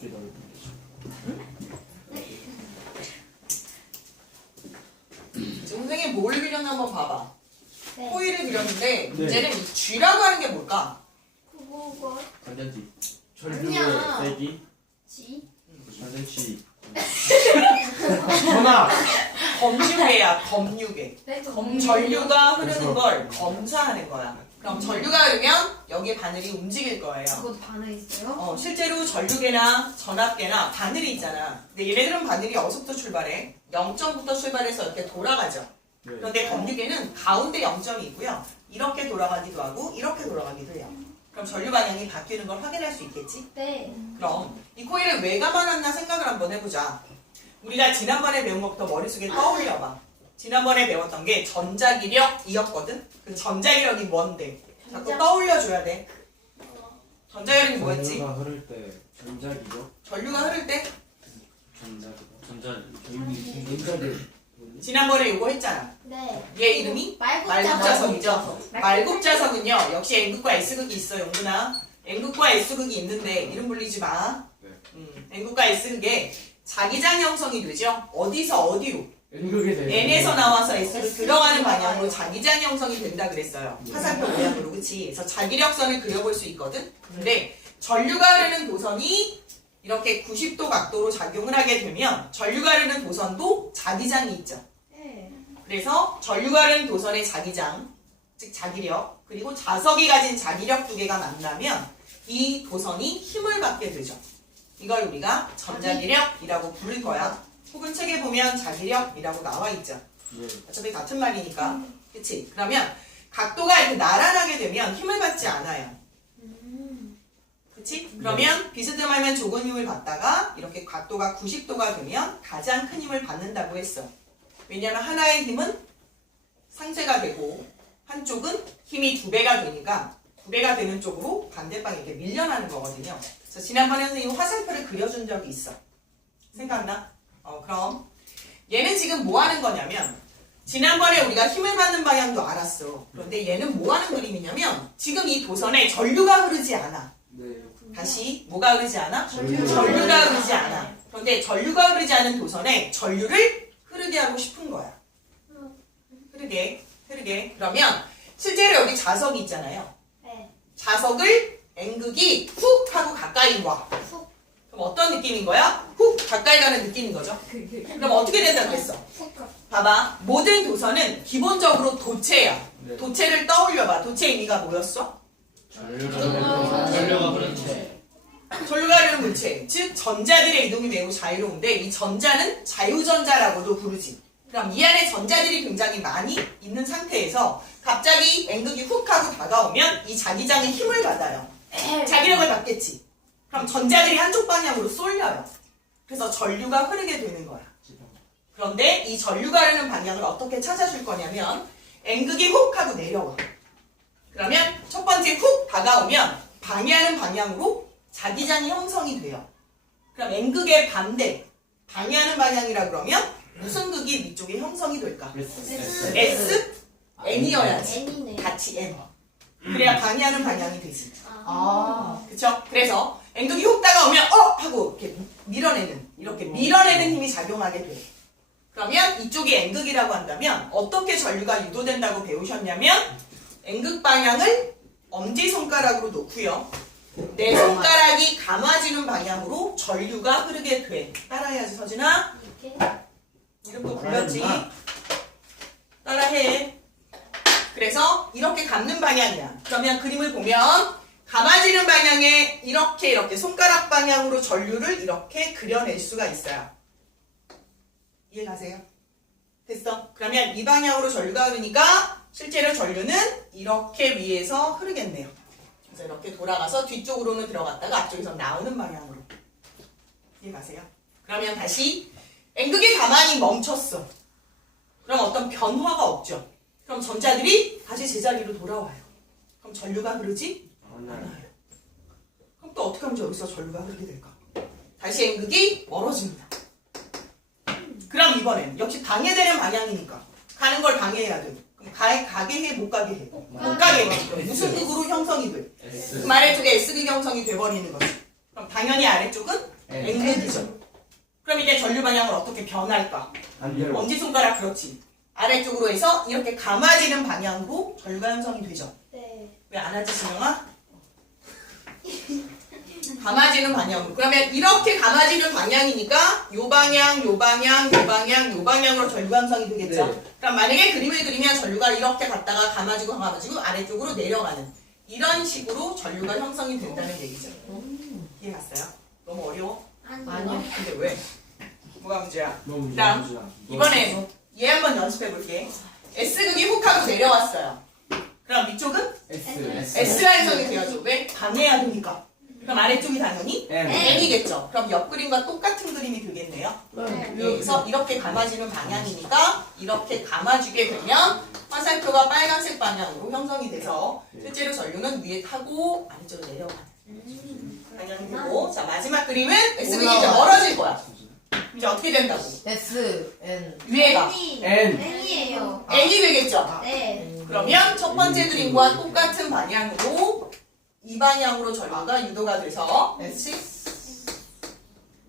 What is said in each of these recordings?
두께 넓은 지금 선생님 뭘 그렸나 한번 봐봐. 네. 코일을 그렸는데 네. 문제는 이 G라고 하는 게 뭘까? 그거 간단지. 아니야. 전류의 세기. 지? 전대치. 전화. 검유계야, 검유계. 네, 전류가 흐르는 그래서- 걸 검사하는 거야. 그럼 전류가 흐르면 여기에 바늘이 움직일 거예요. 그것도 바늘 있어요? 실제로 전류계나 전압계나 바늘이 있잖아. 근데 얘네들은 바늘이 어디서부터 출발해? 0점부터 출발해서 이렇게 돌아가죠. 네. 그런데 검유계는 가운데 0점이 있고요. 이렇게 돌아가기도 하고 이렇게 돌아가기도 해요. 그럼 전류 방향이 바뀌는 걸 확인할 수 있겠지? 네. 그럼 이 코일을 왜 감아놨나 생각을 한번 해보자. 우리가 지난번에 배운 것부터 머릿속에 떠올려봐. 지난번에 배웠던 게 전자기력이었거든? 그 전자기력이 뭔데? 자꾸 떠올려줘야 돼. 전자기력이 뭐였지? 전류가 흐를 때 전자기력. 전류가 흐를 때? 전자기력. 지난번에 이거 했잖아. 네. 얘 이름이? 말국자석이죠. 말국자석은요, 역시 N극과 S극이 있어, 용구나. N극과 S극이 있는데, 이름 불리지 마. 네. N극과 S극에 자기장 형성이 되죠? 어디서 어디로? N극에 대해. N에서 나와서 S로 들어가는 방향으로 자기장 형성이 된다 그랬어요. 화살표 모양으로, 그치? 그래서 자기력선을 그려볼 수 있거든? 근데 전류가 흐르는 도선이 이렇게 90도 각도로 작용을 하게 되면 전류가 흐르는 도선도 자기장이 있죠. 네. 그래서 전류가 흐르는 도선의 자기장, 즉 자기력, 그리고 자석이 가진 자기력 두 개가 만나면 이 도선이 힘을 받게 되죠. 이걸 우리가 전자기력이라고 부를 거야. 혹은 책에 보면 자기력이라고 나와 있죠. 네. 어차피 같은 말이니까. 그치? 그러면 각도가 이렇게 나란하게 되면 힘을 받지 않아요. 그치? 그러면 비스듬하면 조금 힘을 받다가 이렇게 각도가 90도가 되면 가장 큰 힘을 받는다고 했어. 왜냐하면 하나의 힘은 상쇄가 되고 한쪽은 힘이 2배가 되니까 2배가 되는 쪽으로 반대방에 이렇게 밀려나는 거거든요. 그래서 지난번에 선생님이 화살표를 그려준 적이 있어. 생각나? 그럼 얘는 지금 뭐 하는 거냐면 지난번에 우리가 힘을 받는 방향도 알았어. 그런데 얘는 뭐 하는 그림이냐면 지금 이 도선에 전류가 흐르지 않아. 네. 다시 뭐가 흐르지 않아? 전류가 전류가 흐르지 않아. 그런데 전류가 흐르지 않은 도선에 전류를 흐르게 하고 싶은 거야. 흐르게. 그러면 실제로 여기 자석이 있잖아요. 네. 자석을 N극이 훅 하고 가까이 와. 훅. 그럼 어떤 느낌인 거야? 훅 가까이 가는 느낌인 거죠. 그럼 어떻게 된다고 했어? 훅. 봐봐. 모든 도선은 기본적으로 도체야. 네. 도체를 떠올려봐. 도체의 의미가 뭐였어? 전류가 흐르는 채. 전류가 흐르는 물체. 즉 전자들의 이동이 매우 자유로운데 이 전자는 자유전자라고도 부르지. 그럼 이 안에 전자들이 굉장히 많이 있는 상태에서 갑자기 N극이 훅 하고 다가오면 이 자기장에 힘을 받아요. 자기력을 받겠지. 그럼 전자들이 한쪽 방향으로 쏠려요. 그래서 전류가 흐르게 되는 거야. 그런데 이 전류가 흐르는 방향을 어떻게 찾아줄 거냐면 N극이 훅 하고 내려와. 그러면 첫 번째 훅 다가오면 방해하는 방향으로 자기장이 형성이 돼요. 그럼 N극의 반대, 방해하는 방향이라 그러면 무슨 극이 위쪽에 형성이 될까? S? N이어야지. N이네. 같이 N. 그래야 방해하는 방향이 되지. 아. 그쵸? 그래서 N극이 훅 다가오면 하고 이렇게 밀어내는 힘이 작용하게 돼. 그러면 이쪽이 N극이라고 한다면 어떻게 전류가 유도된다고 배우셨냐면 N극 방향을 엄지손가락으로 놓고요. 내 손가락이 감아지는 방향으로 전류가 흐르게 돼. 따라해야지 서진아. 이렇게. 이름도 불렸지. 따라해. 그래서 이렇게 감는 방향이야. 그러면 그림을 보면 감아지는 방향에 이렇게 손가락 방향으로 전류를 이렇게 그려낼 수가 있어요. 이해가세요? 됐어? 그러면 이 방향으로 전류가 흐르니까 실제로 전류는 이렇게 위에서 흐르겠네요. 그래서 이렇게 돌아가서 뒤쪽으로는 들어갔다가 앞쪽에서 나오는 방향으로. 이해가세요? 그러면 다시 N극이 가만히 멈췄어. 그럼 어떤 변화가 없죠. 그럼 전자들이 다시 제자리로 돌아와요. 그럼 전류가 흐르지? 않아요. 그럼 또 어떻게 하면 여기서 전류가 흐르게 될까? 다시 N극이 멀어집니다. 그럼 이번엔 역시 방해되는 방향이니까 가는 걸 방해해야 돼. 그럼 가게 해? 못 가게 해? 못 가게 해. 무슨 극으로 형성이 돼? 그 아래쪽에 S극 형성이 돼버리는 거지. 그럼 당연히 아래쪽은 N극이죠. 그럼 이제 전류 방향을 어떻게 변할까? 반대로. 엄지손가락 그렇지. 아래쪽으로 해서 이렇게 감아지는 방향으로 전류가 형성이 되죠. 네. 왜 안 하지, 신영아? 감아지는 방향으로. 그러면 이렇게 감아지는 방향이니까 요 방향, 요 방향, 요 방향, 요 방향으로 전류가 형성이 되겠죠. 네. 그럼 만약에 그림을 그리면 전류가 이렇게 갔다가 감아지고 아래쪽으로 내려가는 이런 식으로 전류가 형성이 된다는 얘기죠. 이해 갔어요? 너무 어려워? 아니요. 근데 왜? 뭐가 문제야? 너무 그다음, 문제야. 이번에 얘 한번 연습해 볼게. S극이 훅 하고 내려왔어요. 그럼 이쪽은 S. S가 형성이 되어야죠. 왜? 방해해야 되니까. 그럼 아래쪽이 당연히 N. N이겠죠. 그럼 옆 그림과 똑같은 그림이 되겠네요. 네. 여기서 이렇게 감아지는 방향이니까 이렇게 감아주게 되면 화살표가 빨간색 방향으로 형성이 돼서 실제로 전류는 위에 타고 아래쪽으로 내려가는 방향이 되고, 자 마지막 그림은 S극이 이제 멀어질 거야. 이제 어떻게 된다고? S N 위에가 N. N이에요. N이 되겠죠. 네. 그러면 첫 번째 그림과 똑같은 방향으로 이 방향으로 전류가 유도가 돼서 S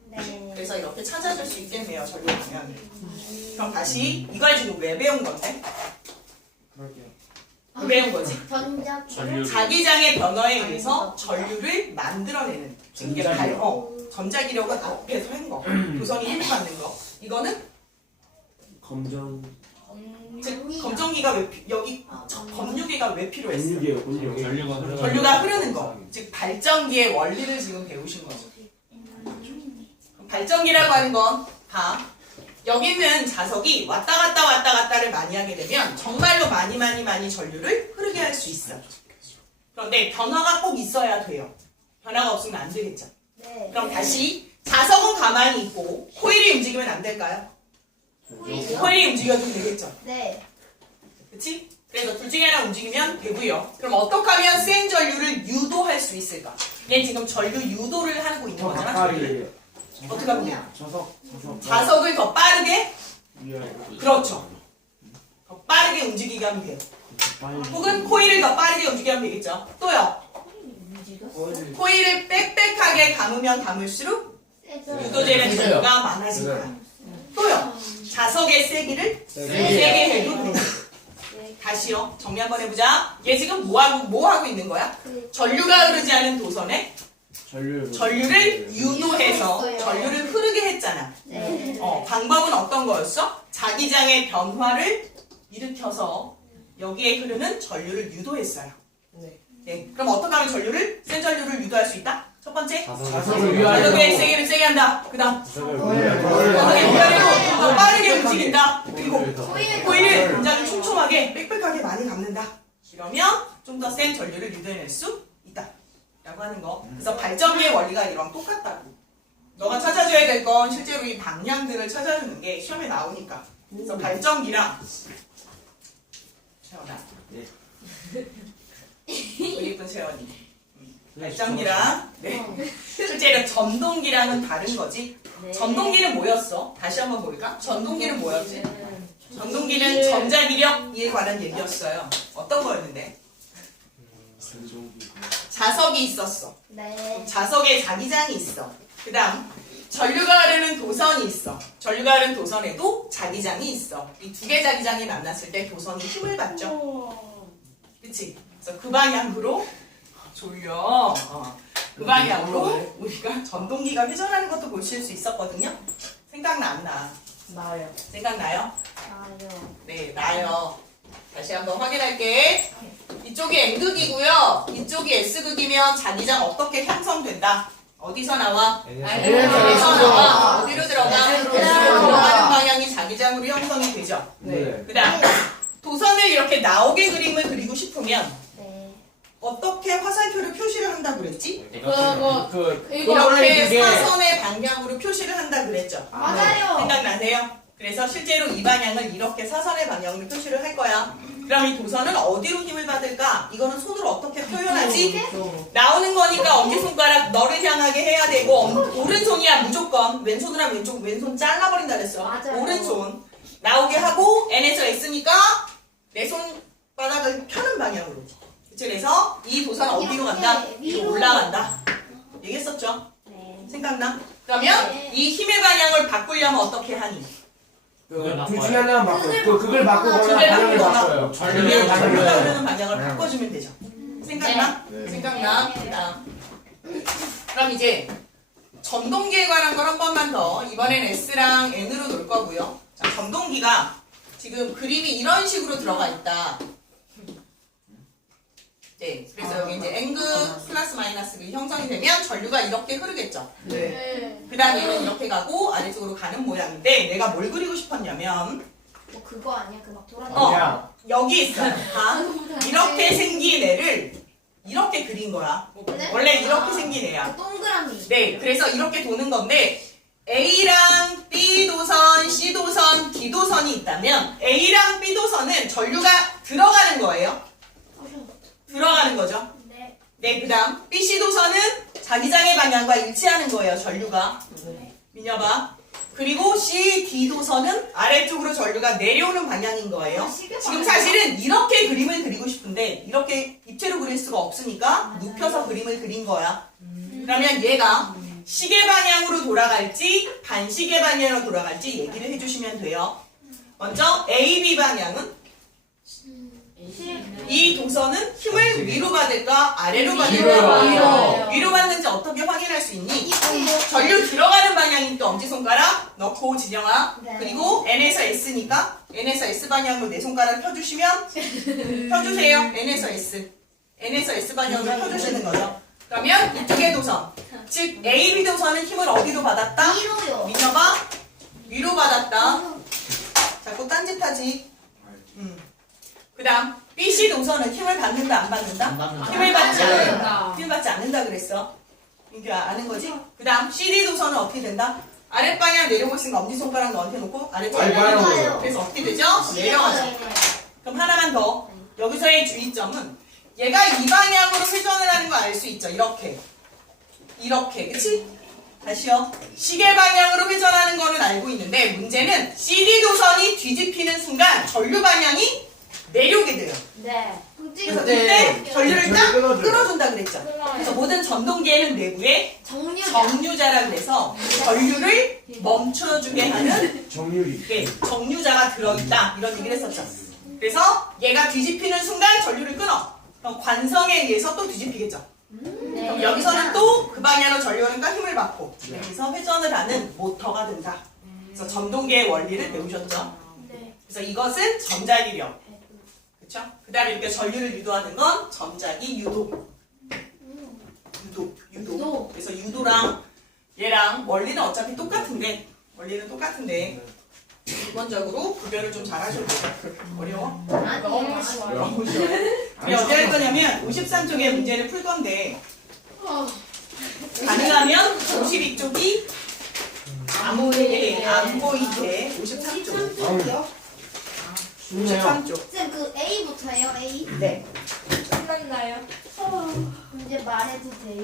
네. 그래서 이렇게 찾아줄 수 있겠네요, 전류 방향을. 그럼 다시 이걸 지금 왜 배운 건데? 그럴게요. 왜 배운 거지? 전자. 자기장의 변화에 의해서 전류를 만들어내는 지금 이게 전자기력은 앞에서 한 거, 도선이 힘을 받는 거. 이거는 검정. 즉 검정기가 왜 여기 검유기가 왜 필요했어? N육이에요. N육. 전류가 흐르는 거, 즉 발전기의 원리를 지금 배우신 거죠. 그럼 발전기라고 하는 건 다 여기 있는 자석이 왔다 갔다를 많이 하게 되면 정말로 많이 전류를 흐르게 할 수 있어. 그런데 변화가 꼭 있어야 돼요. 변화가 없으면 안 되겠죠. 네. 그럼 다시 자석은 가만히 있고 코일이 움직이면 안 될까요? 코일이요? 코일이 움직여도 되겠죠. 네. 그치? 그래서 둘 중에 하나 움직이면 되고요. 그럼 어떻게 하면 센 전류를 유도할 수 있을까? 얘 지금 전류 유도를 하고 있는 거잖아. 전류를. 가까이. 어떻게 하면 돼요? 자석. 자석을 더 빠르게, 위에. 그렇죠. 더 빠르게 움직이게 하면 돼요. 빨리. 혹은 코일을 더 빠르게 움직이게 하면 되겠죠. 또요. 코일을 빽빽하게 감으면 감을수록 유도되는 전류가 많아진다. 또요. 자석의 세기를 세게 해도 돼요. 다시요. 정리 한번 해보자. 얘 지금 뭐 하고 있는 거야? 전류가 흐르지 않은 도선에 전류를 유도해서 전류를 흐르게 했잖아. 네. 방법은 어떤 거였어? 자기장의 변화를 일으켜서 여기에 흐르는 전류를 유도했어요. 네. 그럼 어떻게 하면 센 전류를 유도할 수 있다? 첫 번째, 자석을 위하여. 자석의 세기를 세게 한다. 그 다음, 어떻게 위아래로 더 빠르게 움직인다. 그리고 코일을 굉장히 촘촘하게 빽빽하게 많이 감는다. 이러면 좀 더 센 전류를 유도해낼 수 있다 라고 하는 거. 그래서 발전기의 원리가 이랑 똑같다고. 너가 찾아줘야 될 건 실제로 이 방향들을 찾아주는 게 시험에 나오니까. 그래서 발전기랑 채원아, 우리 예쁜 채원이, 발전기랑 실제로 전동기랑은 다른 거지. 전동기는 뭐였어? 다시 한번 볼까? 전동기는 뭐였지? 전동기는 전자기력에 관한 얘기였어요. 어떤 거였는데? 자석이 있었어. 네. 자석에 자기장이 있어. 그 다음 전류가 흐르는 도선이 있어. 전류가 흐르는 도선에도 자기장이 있어. 이 두 개 자기장이 만났을 때 도선이 힘을 받죠. 그치? 그래서 그 방향으로 졸려. 그 방향으로 우리가 전동기가 회전하는 것도 보실 수 있었거든요. 생각나 안 나? 나요. 생각나요? 나요. 네, 나요. 다시 한번 확인할게. 이쪽이 N극이고요. 이쪽이 S극이면 자기장 어떻게 형성된다? 어디서 나와? N에서 나와. 어디로 들어가? N으로 들어가는 방향이 자기장으로 형성이 되죠. 네. 그 다음 도선을 이렇게 나오게 그림을 그리고 싶으면 네. 어떻게 화살표를 표시를 한다 그랬지? 원래 이렇게 사선의 방향으로 표시를 한다 그랬죠. 맞아요. 생각나세요? 그래서 실제로 이 방향을 이렇게 사선의 방향으로 표시를 할 거야. 그럼 이 도선은 어디로 힘을 받을까? 이거는 손으로 어떻게 표현하지? 나오는 거니까 엄지손가락 너를 향하게 해야 되고 오른손이야 무조건. 왼손으로 하면 왼손 잘라버린다 그랬어. 맞아요. 오른손 나오게 하고 N에서 S니까 내 손바닥을 펴는 방향으로. 그래서 이 도선은 어디로 간다? 위로. 올라간다. 얘기했었죠? 네. 생각나? 그 그러면 이 힘의 방향을 바꾸려면 어떻게 하니? 둘 중에 하나만 바꿔요. 그걸 바꾸거나 그걸 방향을 바꾸거나. 바꿔요. 그러면 전류가 바꿔요. 흐르는 방향을 바꿔주면 되죠. 생각나? 네. 생각나? 그럼 이제 전동기에 관한 걸 한 번만 더. 이번엔 S랑 N으로 놓을 거고요. 자, 전동기가 지금 그림이 이런 식으로 들어가 있다. 네, 그래서 여기 이제 N극 플러스 마이너스가 형성이 되면 전류가 이렇게 흐르겠죠. 네. 그 다음 얘는 이렇게 가고 아래쪽으로 가는 모양인데 내가 뭘 그리고 싶었냐면 뭐 그거 아니야? 그 막 돌아다니는 아니야. 여기 있어요. 다 이렇게 생긴 애를 이렇게 그린 거야. 네? 원래 이렇게 생긴 애야. 그 동그라미. 네, 그래서 이렇게 도는 건데 A랑 B 도선, C 도선, D 도선이 있다면 A랑 B 도선은 전류가 들어가는 거예요. 들어가는 거죠. 네. 네, 그 다음 B, C 도선은 자기장의 방향과 일치하는 거예요. 전류가. 민여봐. 그리고 C, D 도선은 아래쪽으로 전류가 내려오는 방향인 거예요. 지금 사실은 이렇게 그림을 그리고 싶은데 이렇게 입체로 그릴 수가 없으니까 눕혀서 그림을 그린 거야. 그러면 얘가 시계 방향으로 돌아갈지 반시계 방향으로 돌아갈지 얘기를 해주시면 돼요. 먼저 A, B 방향은 이 도선은 힘을 위로 받을까 아래로 받을까? 위로 받는지 어떻게 확인할 수 있니? 전류 들어가는 방향인 또 엄지손가락 넣고 진영아. 네. 그리고 N에서 S니까 N에서 S 방향으로 내 손가락 펴주시면 펴주세요. N에서 S. N에서 S 방향으로 펴주시는 거죠. 그러면 이쪽의 도선, 즉 A, B 도선은 힘을 어디로 받았다? 위로요. 민혁아 위로 받았다. 자꾸 딴짓하지. 그 다음 B, C 도선은 힘을 받는다 안 받는다? 안 받는다. 힘을 받지 안 않는다. 받는다. 힘을 받지 않는다 그랬어. 민규야 아는 거지? 그 다음 CD 도선은 어떻게 된다? 아랫방향 내려오고 있으니까 엄지손가락 너한테 놓고 아랫방향 아랫방향으로. 내려가요. 그래서 어떻게 되죠? 내려가죠. 그럼 하나만 더. 여기서의 주의점은 얘가 이 방향으로 회전을 하는 거 알 수 있죠? 이렇게. 이렇게. 그치? 다시요. 시계 방향으로 회전하는 거는 알고 있는데 문제는 CD 도선이 뒤집히는 순간 전류 방향이 내려오게 돼요. 네. 그래서 네. 그때 전류를 딱 끊어줘요. 끊어준다 그랬죠. 그래서 모든 전동기에는 내부에 정류자. 정류자라 그래서 전류를 멈춰주게 하는 정유리. 게 정류자가 들어있다 이런 얘기를 했었죠. 그래서 얘가 뒤집히는 순간 전류를 끊어. 그럼 관성에 의해서 또 뒤집히겠죠. 네. 그럼 여기서는 또 그 방향으로 전류하니까 힘을 받고 여기서 회전을 하는 모터가 된다. 그래서 전동기의 원리를 배우셨죠. 네. 그래서 이것은 전자기력. 그렇죠? 그 다음에 이렇게 전류를 유도하는 건 전자기 유도. 유도. 그래서 유도랑 얘랑 원리는 어차피 똑같은데 기본적으로 구별을 좀 잘 하셔도 돼요. 어려워? 아니에요. 너무 쉬워요. 우리 어디 할 거냐면 53쪽의 문제를 풀 건데 가능하면 52쪽이 안 보이게 53쪽. 쉽네요. 53쪽. 쌤, 그 A부터예요, A? 네. 끝났나요? 이제 말해도 돼요?